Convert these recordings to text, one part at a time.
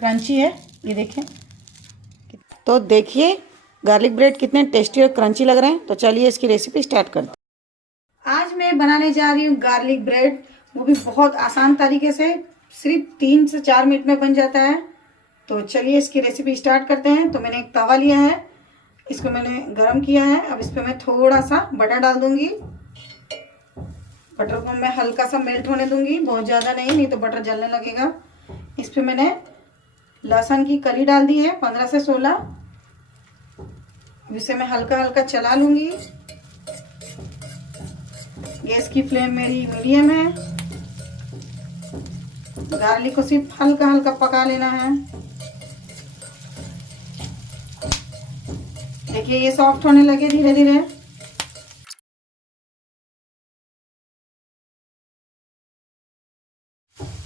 Crunchy है, ये देखें। तो देखिए गार्लिक ब्रेड कितने टेस्टी और क्रंची लग रहे हैं। तो चलिए इसकी रेसिपी स्टार्ट करते हैं। आज मैं बनाने जा रही हूँ गार्लिक ब्रेड, वो भी बहुत आसान तरीके से, सिर्फ 3 से 4 मिनट में बन जाता है। तो चलिए इसकी रेसिपी स्टार्ट करते हैं। तो मैंने एक तवा लिया है, इसको मैंने गरम किया है। अब इस पर मैं थोड़ा सा बटर डाल दूंगी। बटर को मैं हल्का सा मेल्ट होने दूंगी, बहुत ज़्यादा नहीं तो बटर जलने लगेगा। इस पर मैंने लहसुन की कली डाल दी है, 15 से 16। इसे मैं हल्का हल्का चला लूंगी। गैस की फ्लेम मेरी मीडियम है। गार्लिक को सिर्फ हल्का हल्का पका लेना है। देखिए ये सॉफ्ट होने लगे धीरे धीरे।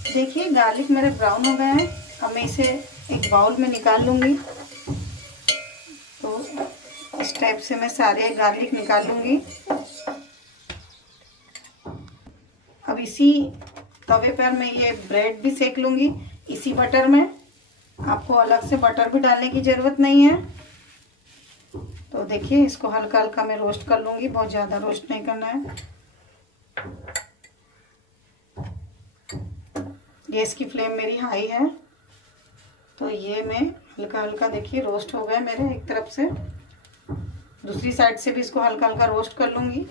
देखिए गार्लिक मेरे ब्राउन हो गए हैं। अब मैं इसे एक बाउल में निकाल लूंगी। तो इस टाइप से मैं सारे गार्लिक निकाल लूंगी। अब इसी तवे पर मैं ये ब्रेड भी सेक लूंगी, इसी बटर में। आपको अलग से बटर भी डालने की ज़रूरत नहीं है। तो देखिए इसको हल्का हल्का मैं रोस्ट कर लूंगी, बहुत ज़्यादा रोस्ट नहीं करना है। गैस की फ्लेम मेरी हाई है। तो ये मैं हल्का हल्का, देखिए रोस्ट हो गए मेरे एक तरफ से। दूसरी साइड से भी इसको हल्का हल्का रोस्ट कर लूंगी।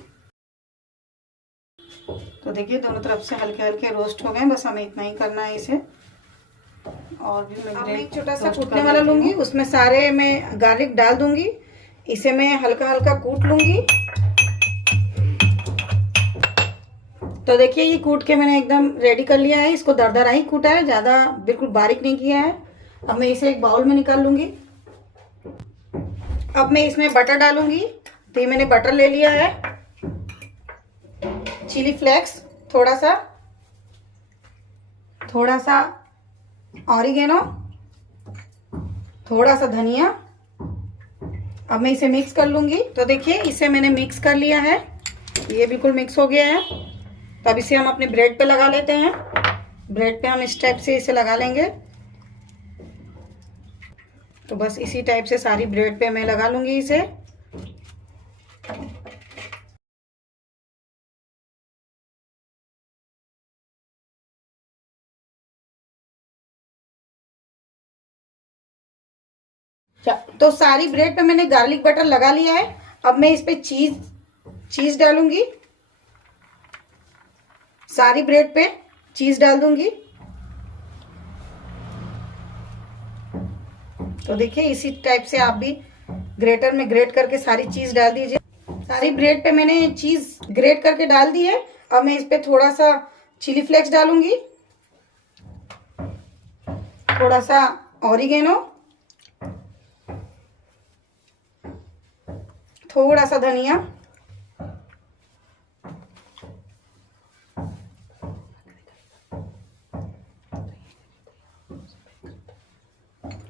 तो देखिए दोनों तरफ से हल्के हल्के रोस्ट हो गए। बस हमें इतना ही करना है इसे। और भी मैं एक छोटा सा कूटने वाला लूंगी, उसमें सारे मैं गार्लिक डाल दूंगी। इसे मैं हल्का हल्का कूट लूंगी। तो देखिए ये कूट के मैंने एकदम रेडी कर लिया है। इसको दरदरा ही कूटा है, ज़्यादा बिल्कुल बारीक नहीं किया है। अब मैं इसे एक बाउल में निकाल लूंगी। अब मैं इसमें बटर डालूंगी। तो ये मैंने बटर ले लिया है। चिली फ्लेक्स थोड़ा सा ऑरिगेनो, थोड़ा सा धनिया। अब मैं इसे मिक्स कर लूंगी। तो देखिए इसे मैंने मिक्स कर लिया है, ये बिल्कुल मिक्स हो गया है। तो अब इसे हम अपने ब्रेड पे लगा लेते हैं। ब्रेड पे हम इस टाइप से इसे लगा लेंगे। तो बस इसी टाइप से सारी ब्रेड पे मैं लगा लूंगी इसे। तो सारी ब्रेड पे मैंने गार्लिक बटर लगा लिया है। अब मैं इस पे चीज डालूंगी। सारी ब्रेड पे चीज डाल दूंगी। तो देखिए इसी टाइप से आप भी ग्रेटर में ग्रेट करके सारी चीज डाल दीजिए। सारी ब्रेड पे मैंने चीज ग्रेट करके डाल दी है। अब मैं इस पे थोड़ा सा चिली फ्लेक्स डालूंगी, थोड़ा सा ऑरिगेनो, थोड़ा सा धनिया,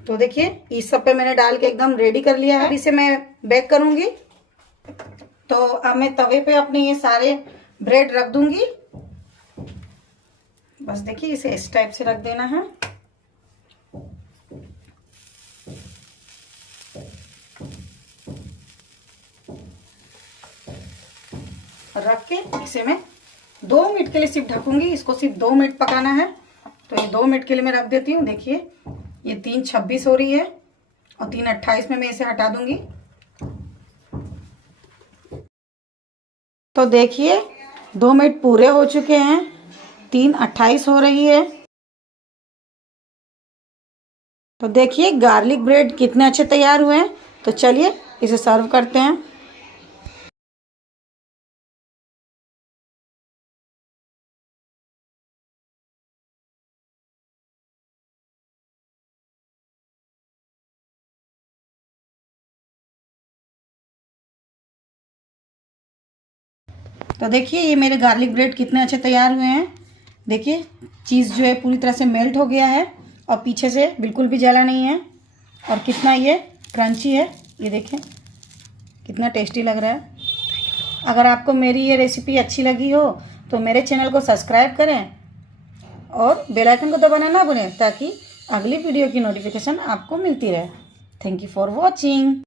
तो देखिए इस सब पे मैंने डाल के एकदम रेडी कर लिया है। अब इसे मैं बेक करूंगी। तो अब मैं तवे पे अपने ये सारे ब्रेड रख दूंगी। बस देखिए इसे इस टाइप से रख देना है। रख के इसे मैं 2 मिनट के लिए सिर्फ ढकूंगी। इसको सिर्फ 2 मिनट पकाना है। तो ये 2 मिनट के लिए मैं रख देती हूँ। देखिए ये 3:26 हो रही है और 3:28 में मैं इसे हटा दूंगी। तो देखिए 2 मिनट पूरे हो चुके हैं, 3:28 हो रही है। तो देखिए गार्लिक ब्रेड कितने अच्छे तैयार हुए हैं। तो चलिए इसे सर्व करते हैं। तो देखिए ये मेरे गार्लिक ब्रेड कितने अच्छे तैयार हुए हैं। देखिए चीज़ जो है पूरी तरह से मेल्ट हो गया है और पीछे से बिल्कुल भी जला नहीं है। और कितना ये क्रंची है, ये देखें कितना टेस्टी लग रहा है। अगर आपको मेरी ये रेसिपी अच्छी लगी हो तो मेरे चैनल को सब्सक्राइब करें और बेल आइकन को दबाना ना भूलें, ताकि अगली वीडियो की नोटिफिकेशन आपको मिलती रहे। Thank you for watching.